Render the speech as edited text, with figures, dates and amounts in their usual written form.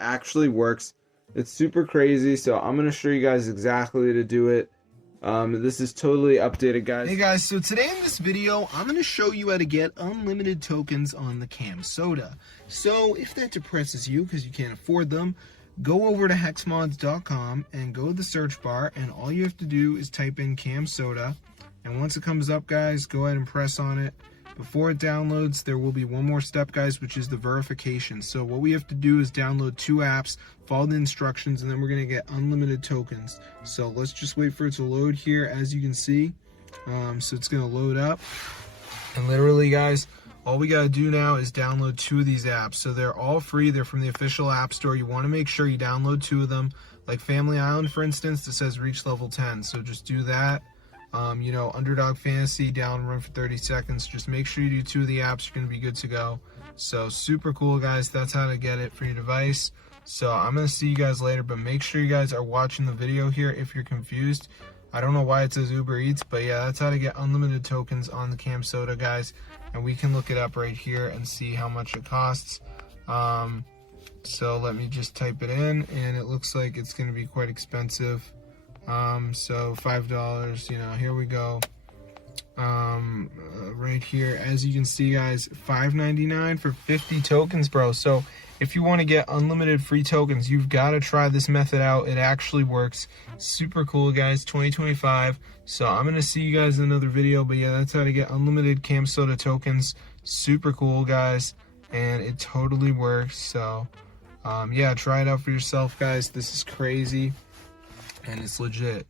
actually works. It's super crazy, so I'm going to show you guys exactly how to do it. This is totally updated, guys. Hey guys, so today in this video, I'm going to show you how to get unlimited tokens on the Camsoda. So if that depresses you because you can't afford them, go over to hexmods.com and go to the search bar, and all you have to do is type in Camsoda. And once it comes up, guys, go ahead and press on it. Before it downloads, there will be one more step, guys, which is the verification. So what we have to do is download 2 apps, follow the instructions, and then we're going to get unlimited tokens. So let's just wait for it to load here, as you can see. So it's going to load up. And literally, guys, all we got to do now is download 2 of these apps. So they're all free. They're from the official app store. You want to make sure you download 2 of them. Like Family Island, for instance, it says reach level 10. So just do that. You know, Underdog Fantasy, down run for 30 seconds. Just make sure you do 2 of the apps. You're going to be good to go. So super cool, guys. That's how to get it for your device. So I'm going to see you guys later, but make sure you guys are watching the video here if you're confused. I don't know why it says Uber Eats, but yeah, that's how to get unlimited tokens on the Camsoda, guys. And we can look it up right here and see how much it costs. So let me just type it in, and it looks like it's going to be quite expensive. So $5, you know, here we go. Right here, as you can see, guys, $5.99 for 50 tokens, bro. So if you want to get unlimited free tokens, you've got to try this method out. It actually works. Super cool, guys. 2025. So I'm going to see you guys in another video, but yeah, that's how to get unlimited Camsoda tokens. Super cool, guys, and it totally works. So yeah, try it out for yourself, guys. This is crazy and it's legit.